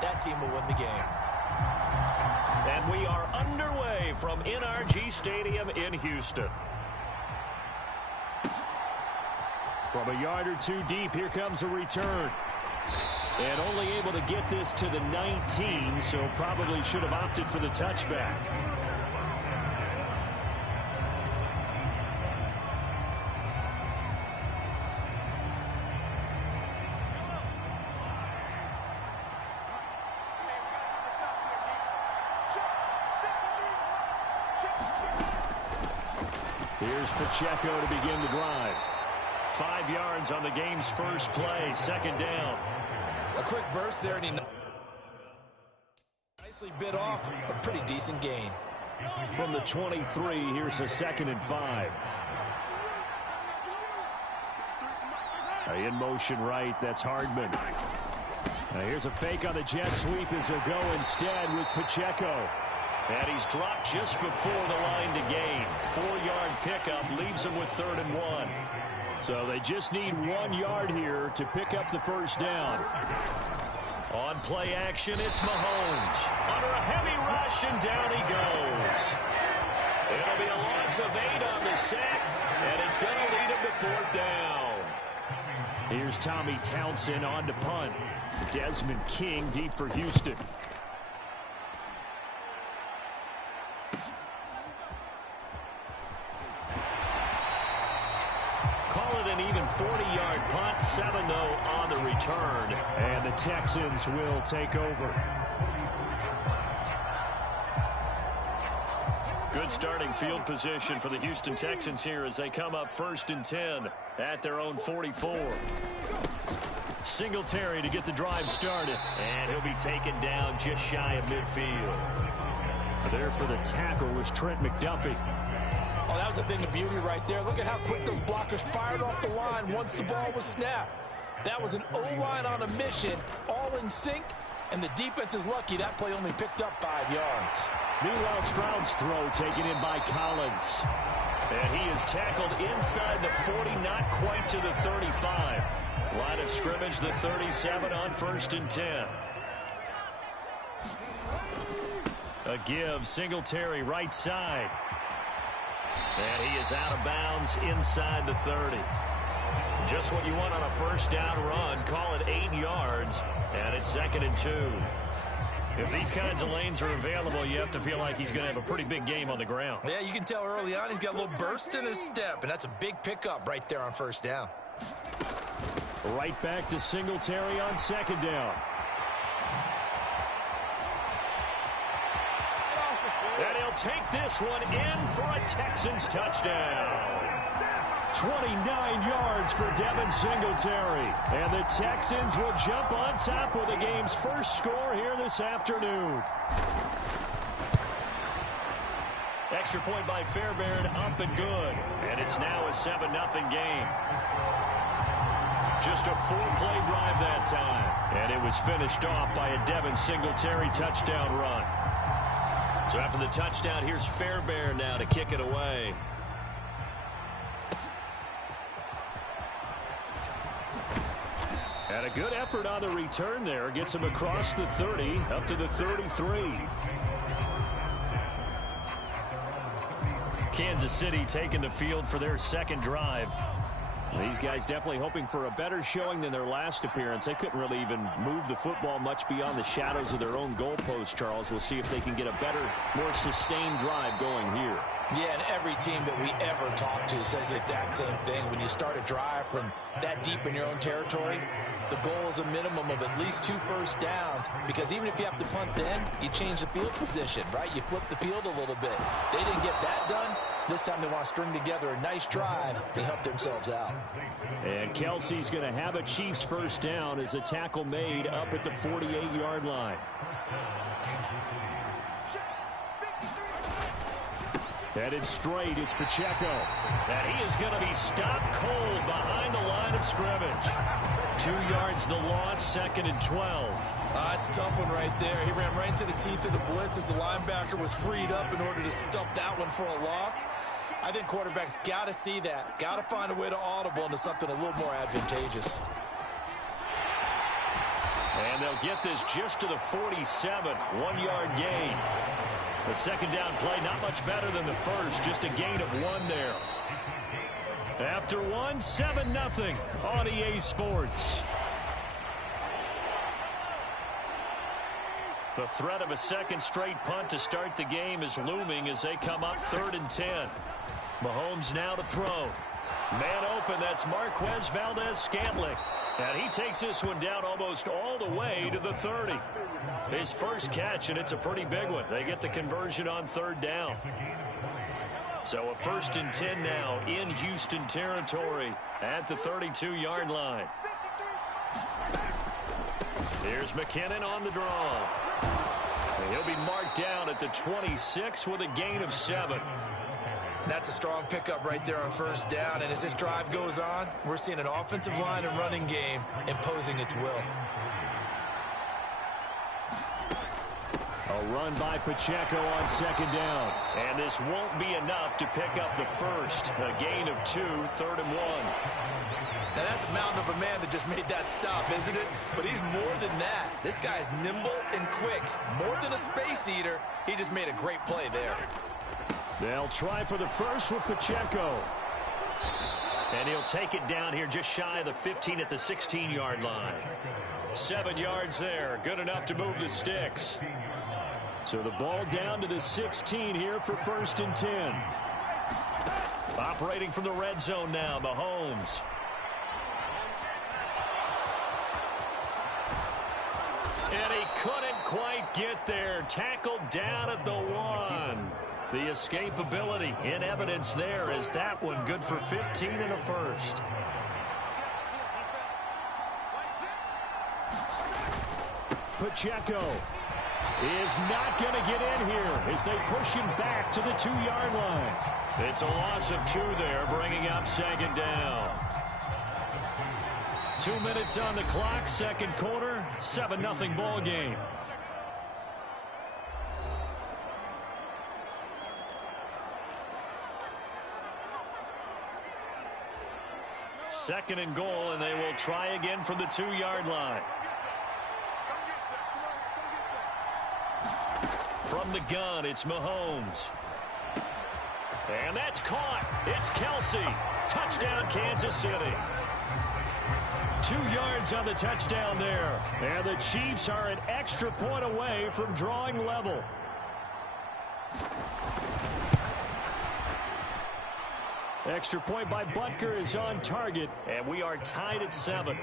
that team will win the game. And we are underway from NRG Stadium in Houston. From a yard or two deep, here comes a return. And only able to get this to the 19, so probably should have opted for the touchback. Here's Pacheco to begin the drive. 5 yards on the game's first play, second down. A quick burst there, and he nicely bit off a pretty decent gain. From the 23, here's a 2nd and 5. In motion right, that's Hardman. Now here's a fake on the jet sweep as he'll go instead with Pacheco. And he's dropped just before the line to gain. 4-yard pickup leaves him with 3rd and 1. So they just need 1 yard here to pick up the first down. On play action, it's Mahomes. Under a heavy rush, and down he goes. It'll be a loss of 8 on the sack, and it's going to lead him to 4th down. Here's Tommy Townsend on to punt. Desmond King deep for Houston. Call it an even 40-yard punt, 7 though on the return, and the Texans will take over. Good starting field position for the Houston Texans here as they come up 1st and 10 at their own 44. Singletary to get the drive started, and he'll be taken down just shy of midfield. There for the tackle was Trent McDuffie. Oh, that was a thing of beauty right there. Look at how quick those blockers fired off the line once the ball was snapped. That was an O-line on a mission, all in sync, and the defense is lucky that play only picked up 5 yards. Meanwhile, Stroud's throw taken in by Collins. And he is tackled inside the 40, not quite to the 35. Line of scrimmage, the 37 on 1st and 10. A give, Singletary right side. And he is out of bounds inside the 30. Just what you want on a first down run. Call it 8 yards, and it's 2nd and 2. If these kinds of lanes are available, you have to feel like he's going to have a pretty big game on the ground. Yeah, you can tell early on he's got a little burst in his step, and that's a big pickup right there on 1st down. Right back to Singletary on 2nd down. And he'll take this one in for a Texans touchdown. 29 yards for Devin Singletary. And the Texans will jump on top with the game's first score here this afternoon. Extra point by Fairbairn, up and good. And it's now a 7-0 game. Just a 4-play drive that time. And it was finished off by a Devin Singletary touchdown run. So after the touchdown, here's Fairbairn now to kick it away. And a good effort on the return there. Gets him across the 30, up to the 33. Kansas City taking the field for their second drive. These guys definitely hoping for a better showing than their last appearance. They couldn't really even move the football much beyond the shadows of their own goalpost, Charles. We'll see if they can get a better, more sustained drive going here. Yeah, and every team that we ever talk to says the exact same thing. When you start a drive from that deep in your own territory, the goal is a minimum of at least 2 first downs, because even if you have to punt then, you change the field position, right? You flip the field a little bit. They didn't get that done. This time they want to string together a nice drive and help themselves out. And Kelsey's going to have a Chiefs first down as the tackle made up at the 48-yard line. Headed straight, it's Pacheco. And he is going to be stopped cold behind the line of scrimmage. 2 yards the loss, 2nd and 12. It's a tough one right there. He ran right into the teeth of the blitz as the linebacker was freed up in order to stop that one for a loss. I think quarterbacks got to see that. Got to find a way to audible into something a little more advantageous. And they'll get this just to the 47, 1-yard gain. The second down play, not much better than the first, just a gain of 1 there. After 1, 7-0 on EA Sports. The threat of a second straight punt to start the game is looming as they come up 3rd and 10. Mahomes now to throw. Man open, that's Marquez Valdez-Scantling. And he takes this one down almost all the way to the 30. His first catch, and it's a pretty big one. They get the conversion on 3rd down. So a 1st and 10 now in Houston territory at the 32-yard line. Here's McKinnon on the draw. And he'll be marked down at the 26 with a gain of 7. That's a strong pickup right there on 1st down. And as this drive goes on, we're seeing an offensive line and running game imposing its will. A run by Pacheco on 2nd down. And this won't be enough to pick up the first. A gain of 2, 3rd and 1. Now that's a mountain of a man that just made that stop, isn't it? But he's more than that. This guy is nimble and quick. More than a space eater, he just made a great play there. They'll try for the first with Pacheco. And he'll take it down here just shy of the 15 at the 16-yard line. 7 yards there. Good enough to move the sticks. So the ball down to the 16 here for 1st and 10. Operating from the red zone now, Mahomes. And he couldn't quite get there. Tackled down at the 1. The escapability in evidence there as that one good for 15 and a first. Pacheco is not going to get in here as they push him back to the 2-yard line. It's a loss of 2 there, bringing up 2nd down. 2 minutes on the clock, 2nd quarter, 7-0 ball game. Second and goal, and they will try again from the 2-yard line. From the gun, it's Mahomes. And that's caught. It's Kc. Touchdown, Kansas City. 2 yards on the touchdown there. And the Chiefs are an extra point away from drawing level. Extra point by Butker is on target, and we are tied at 7.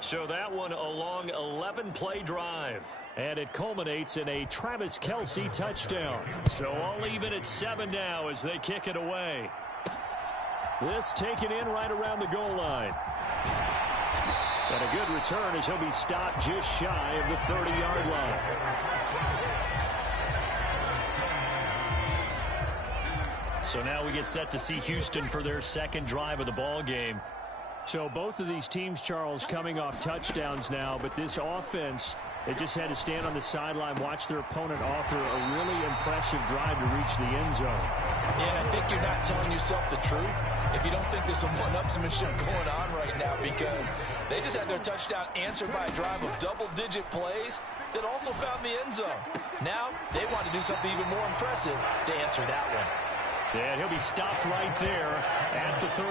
So that one a long 11-play drive. And it culminates in a Travis Kelce touchdown. So all even at 7 now as they kick it away. This taken in right around the goal line. And a good return as he'll be stopped just shy of the 30-yard line. So now we get set to see Houston for their second drive of the ball game. So both of these teams, Charles, coming off touchdowns now, but this offense, they just had to stand on the sideline, watch their opponent offer a really impressive drive to reach the end zone. Yeah, I think you're not telling yourself the truth if you don't think there's some one-upsmanship going on right now, because they just had their touchdown answered by a drive of double-digit plays that also found the end zone. Now they want to do something even more impressive to answer that one. And he'll be stopped right there at the 31.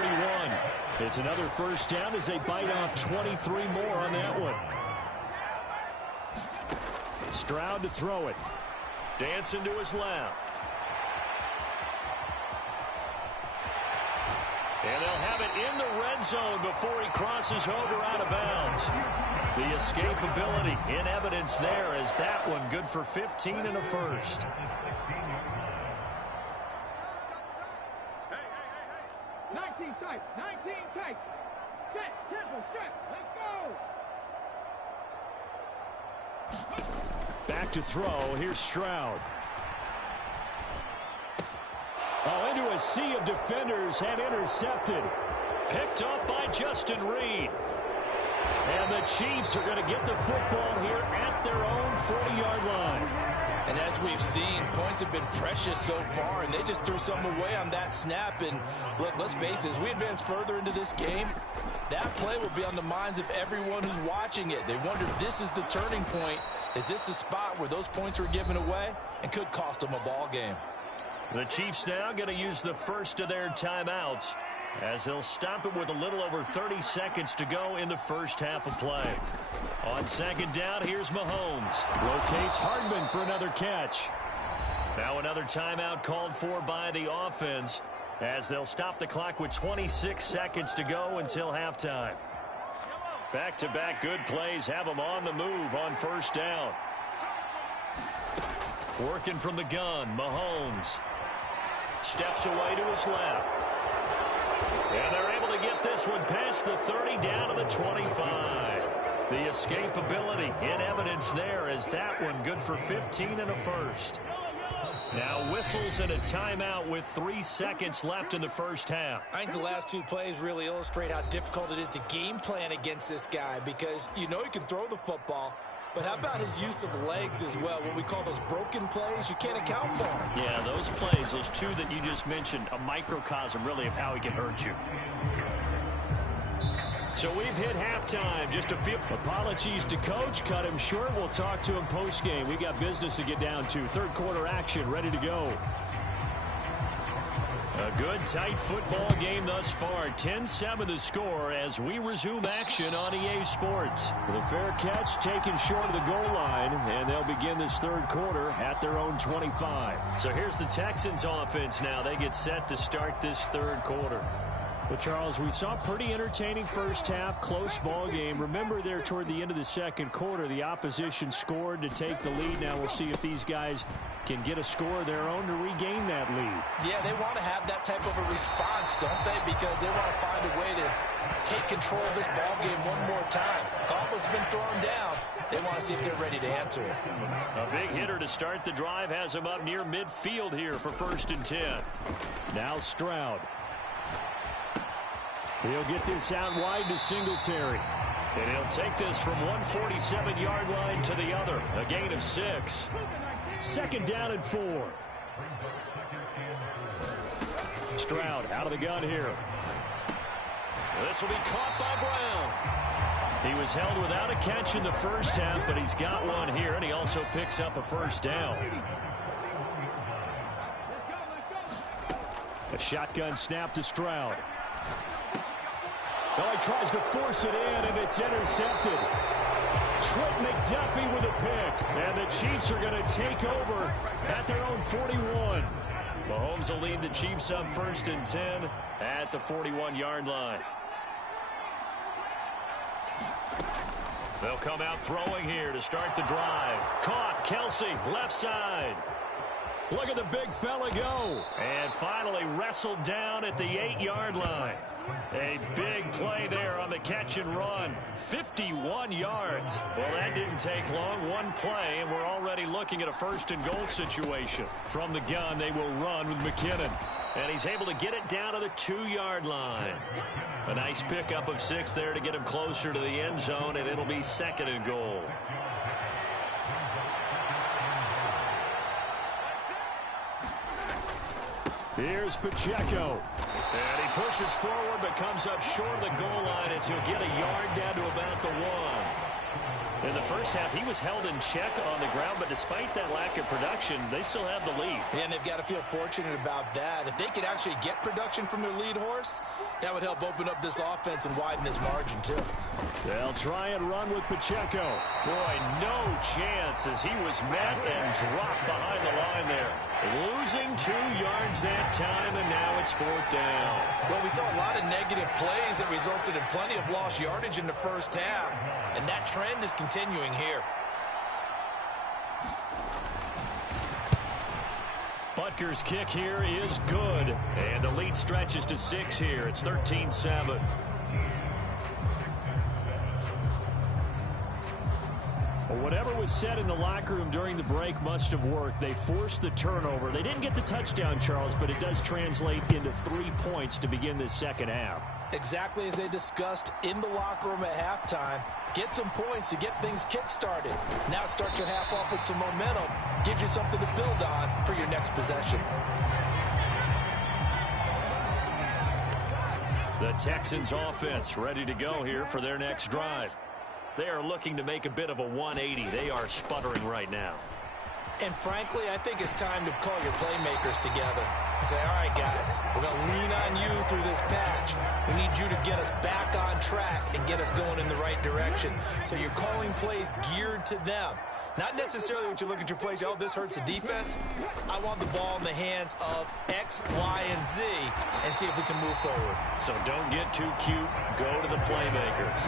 It's another first down as they bite off 23 more on that one. Stroud to throw it. Dancing to his left. And they'll have it in the red zone before he crosses over out of bounds. The escapability in evidence there as that one good for 15 and a first. Tight, 19 tight. Set, tempo, set. Let's go. Back to throw. Here's Stroud. Oh, into a sea of defenders and intercepted. Picked up by Justin Reed. And the Chiefs are going to get the football here at their own 40-yard line. And as we've seen, points have been precious so far, and they just threw some away on that snap. And look, let's face it, as we advance further into this game, that play will be on the minds of everyone who's watching it. They wonder if this is the turning point. Is this the spot where those points were given away and could cost them a ball game? The Chiefs now going to use the first of their timeouts as they'll stop it with a little over 30 seconds to go in the first half of play. On second down, here's Mahomes. Locates Hardman for another catch. Now another timeout called for by the offense as they'll stop the clock with 26 seconds to go until halftime. Back-to-back good plays have them on the move on first down. Working from the gun, Mahomes steps away to his left. And they're able to get this one past the 30 down to the 25. The escapability in evidence there as that one good for 15 and a first. Now whistles and a timeout with 3 seconds left in the first half. I think the last two plays really illustrate how difficult it is to game plan against this guy, because you know he can throw the football, but how about his use of legs as well? What we call those broken plays, you can't account for them. Yeah, those plays, those two that you just mentioned, a microcosm really of how he can hurt you. So we've hit halftime. Just a few apologies to coach. Cut him short. We'll talk to him post-game. We got business to get down to. Third quarter action ready to go. A good, tight football game thus far. 10-7 the score as we resume action on EA Sports. The fair catch taken short of the goal line, and they'll begin this third quarter at their own 25. So here's the Texans offense now. They get set to start this third quarter. Well, Charles, we saw a pretty entertaining first half, close ball game. Remember there toward the end of the second quarter, the opposition scored to take the lead. Now we'll see if these guys can get a score of their own to regain that lead. Yeah, they want to have that type of a response, don't they? Because they want to find a way to take control of this ball game one more time. Gauntlet's been thrown down. They want to see if they're ready to answer it. A big hitter to start the drive has him up near midfield here for 1st and 10. Now Stroud. He'll get this out wide to Singletary. And he'll take this from 147-yard line to the other. A gain of 6. Second down and 4. Stroud out of the gun here. This will be caught by Brown. He was held without a catch in the first half, but he's got one here, and he also picks up a first down. A shotgun snap to Stroud. Oh, he tries to force it in, and it's intercepted. Trent McDuffie with a pick. And the Chiefs are going to take over at their own 41. Mahomes will lead the Chiefs up 1st and 10 at the 41-yard line. They'll come out throwing here to start the drive. Caught, Kelsey, left side. Look at the big fella go. And finally wrestled down at the 8-yard line. A big play there on the catch and run. 51 yards. Well, that didn't take long. One play, and we're already looking at a 1st and goal situation. From the gun, they will run with McKinnon. And he's able to get it down to the 2-yard line. A nice pickup of 6 there to get him closer to the end zone, and it'll be 2nd and goal. Here's Pacheco. And he pushes forward but comes up short of the goal line as he'll get a yard down to about the 1. In the first half, he was held in check on the ground, but despite that lack of production, they still have the lead. And they've got to feel fortunate about that. If they could actually get production from their lead horse, that would help open up this offense and widen this margin, too. They'll try and run with Pacheco. Boy, no chance as he was met and dropped behind the line there. Losing 2 yards that time, and now it's 4th down. Well, we saw a lot of negative plays that resulted in plenty of lost yardage in the first half, and that trend is continuing here. Butker's kick here is good, and the lead stretches to 6 here. It's 13-7. Whatever was said in the locker room during the break must have worked. They forced the turnover. They didn't get the touchdown, Charles, but it does translate into 3 points to begin this second half. Exactly as they discussed in the locker room at halftime. Get some points to get things kick-started. Now start your half off with some momentum. Gives you something to build on for your next possession. The Texans offense ready to go here for their next drive. They are looking to make a bit of a 180. They are sputtering right now. And frankly, I think it's time to call your playmakers together and say, all right, guys, we're going to lean on you through this patch. We need you to get us back on track and get us going in the right direction. So you're calling plays geared to them. Not necessarily when you look at your plays, oh, this hurts the defense. I want the ball in the hands of X, Y, and Z and see if we can move forward. So don't get too cute. Go to the playmakers.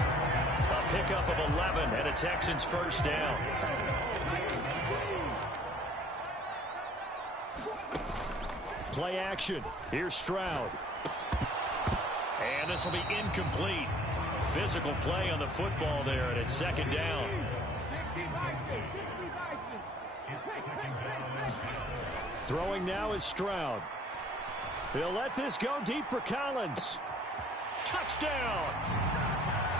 A pickup of 11 and a Texans first down. Play action. Here's Stroud. And this will be incomplete. Physical play on the football there, and it's second down. Throwing now is Stroud. He'll let this go deep for Collins. Touchdown!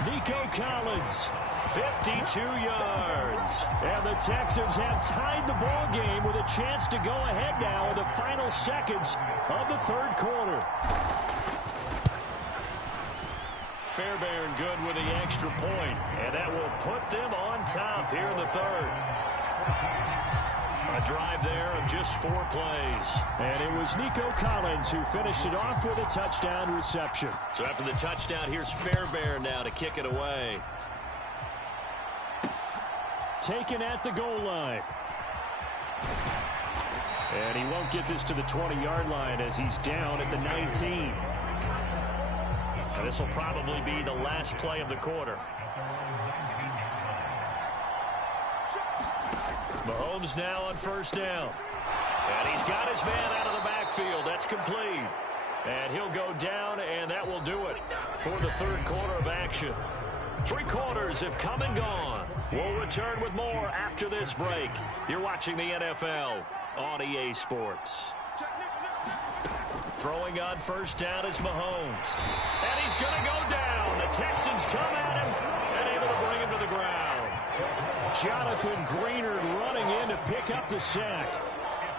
Nico Collins, 52 yards. And the Texans have tied the ball game with a chance to go ahead now in the final seconds of the third quarter. Fairbairn good with the extra point, and that will put them on top here in the third. A drive there of just 4 plays. And it was Nico Collins who finished it off with a touchdown reception. So after the touchdown, here's Fairbairn now to kick it away. Taken at the goal line. And he won't get this to the 20-yard line as he's down at the 19. And this will probably be the last play of the quarter. Mahomes now on first down. And he's got his man out of the backfield. That's complete. And he'll go down, and that will do it for the third quarter of action. 3 quarters have come and gone. We'll return with more after this break. You're watching the NFL on EA Sports. Throwing on first down is Mahomes. And he's going to go down. The Texans come at him and able to bring him to the ground. Jonathan Greenard running in to pick up the sack.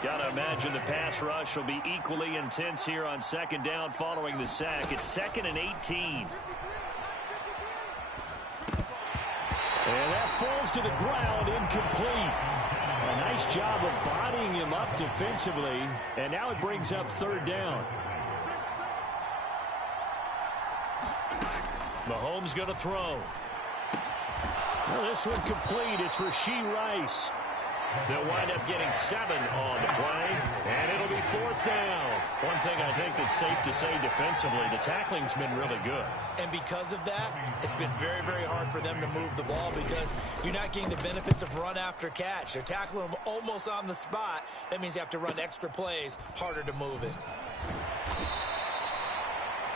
Got to imagine the pass rush will be equally intense here on second down following the sack. It's 2nd and 18. And that falls to the ground, incomplete. A nice job of bodying him up defensively. And now it brings up third down. Mahomes going to throw. Well, this one complete. It's Rashee Rice. They'll wind up getting 7 on the play, and it'll be 4th down. One thing I think that's safe to say defensively, the tackling's been really good. And because of that, it's been very, very hard for them to move the ball because you're not getting the benefits of run after catch. They're tackling them almost on the spot. That means you have to run extra plays, harder to move it.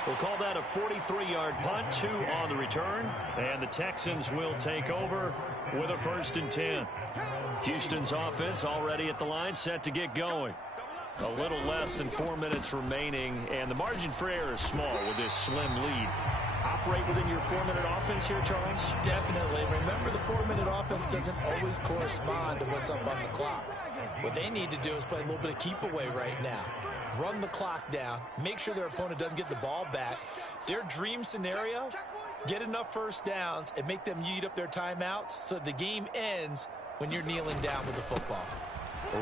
We'll call that a 43-yard punt, 2 on the return, and the Texans will take over with a 1st and 10. Houston's offense already at the line, set to get going. A little less than 4 minutes remaining, and the margin for error is small with this slim lead. Operate within your 4-minute offense here, Charles? Definitely. Remember, the 4-minute offense doesn't always correspond to what's up on the clock. What they need to do is play a little bit of keep away right now. Run the clock down, make sure their opponent doesn't get the ball back. Their dream scenario, get enough first downs and make them eat up their timeouts so the game ends when you're kneeling down with the football.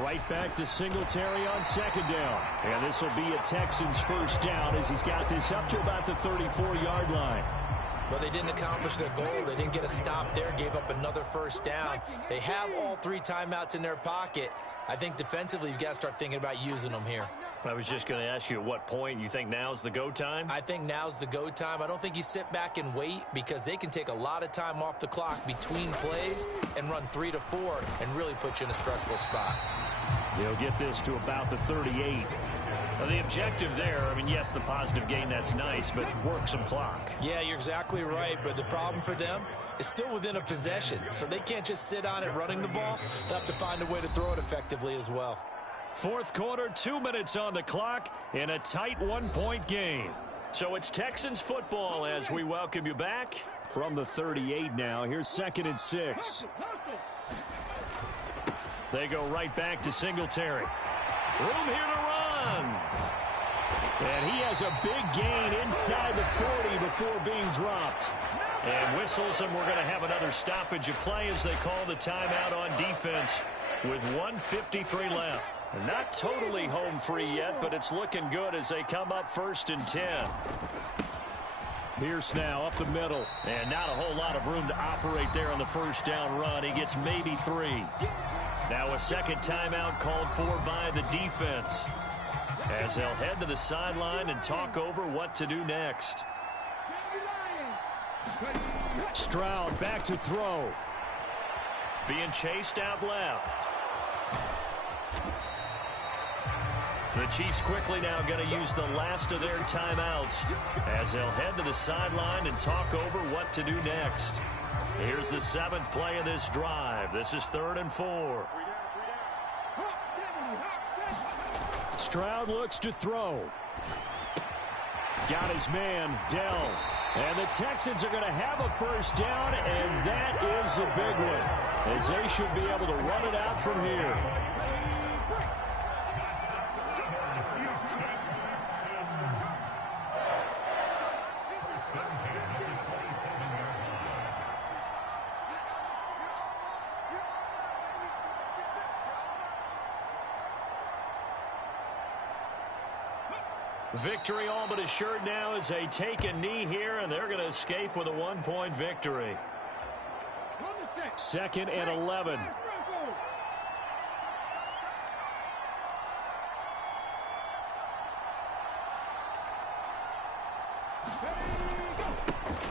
Right back to Singletary on second down. And this will be a Texans first down as he's got this up to about the 34-yard line. But they didn't accomplish their goal. They didn't get a stop there, gave up another first down. They have all 3 timeouts in their pocket. I think defensively you've got to start thinking about using them here. I was just going to ask you at what point you think now's the go time? I think now's the go time. I don't think you sit back and wait because they can take a lot of time off the clock between plays and run 3 to 4 and really put you in a stressful spot. They'll get this to about the 38. Now, the objective there, I mean, yes, the positive gain, that's nice, but work some clock. Yeah, you're exactly right, but the problem for them is still within a possession, so they can't just sit on it running the ball. They'll have to find a way to throw it effectively as well. Fourth quarter, 2 minutes on the clock in a tight 1-point game. So it's Texans football as we welcome you back From the 38 now, here's 2nd and 6. They go right back to Singletary. Room here to run. And he has a big gain inside the 40 before being dropped. And whistles, and we're going to have another stoppage of play as they call the timeout on defense with 1:53 left. They're not totally home free yet, but it's looking good as they come up 1st and 10. Pierce now up the middle. And not a whole lot of room to operate there on the 1st down run. He gets maybe 3. Now a 2nd timeout called for by the defense, as they'll head to the sideline and talk over what to do next. Stroud back to throw. Being chased out left. The Chiefs quickly now going to use the last of their timeouts as they'll head to the sideline and talk over what to do next. Here's the 7th play of this drive. This is 3rd and 4. Stroud looks to throw. Got his man, Dell. And the Texans are going to have a 1st down, and that is the big one, as they should be able to run it out from here. Victory all but assured now as they take a knee here, and they're going to escape with a 1-point victory. 2nd and 11.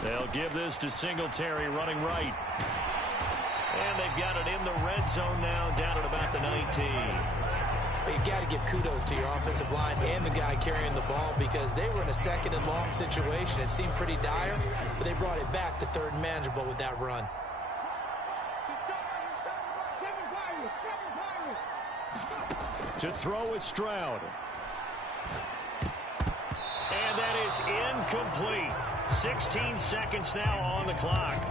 They'll give this to Singletary running right. And they've got it in the red zone now, down at about the 19. You got to give kudos to your offensive line and the guy carrying the ball, because they were in a 2nd and long situation. It seemed pretty dire, but they brought it back to 3rd and manageable with that run. To throw is Stroud. And that is incomplete. 16 seconds now on the clock.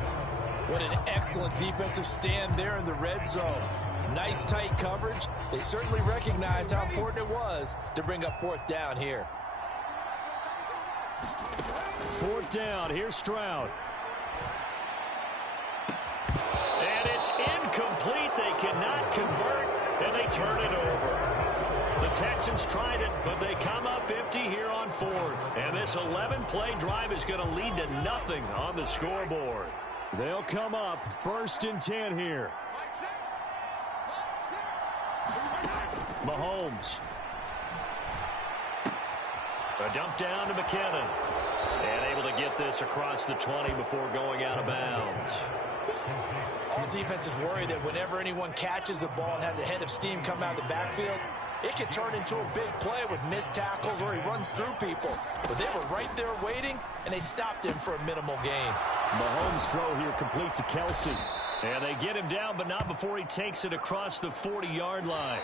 What an excellent defensive stand there in the red zone. Nice tight coverage. They certainly recognized how important it was to bring up 4th down here. 4th down. Here's Stroud. And it's incomplete. They cannot convert, and they turn it over. The Texans tried it, but they come up empty here on 4th. And this 11-play drive is going to lead to nothing on the scoreboard. They'll come up 1st and 10 here. Mahomes. A dump down to McKinnon. And able to get this across the 20 before going out of bounds. All defenses worry that whenever anyone catches the ball and has a head of steam come out of the backfield, it can turn into a big play with missed tackles or he runs through people. But they were right there waiting, and they stopped him for a minimal gain. Mahomes' throw here complete to Kc. And they get him down, but not before he takes it across the 40-yard line.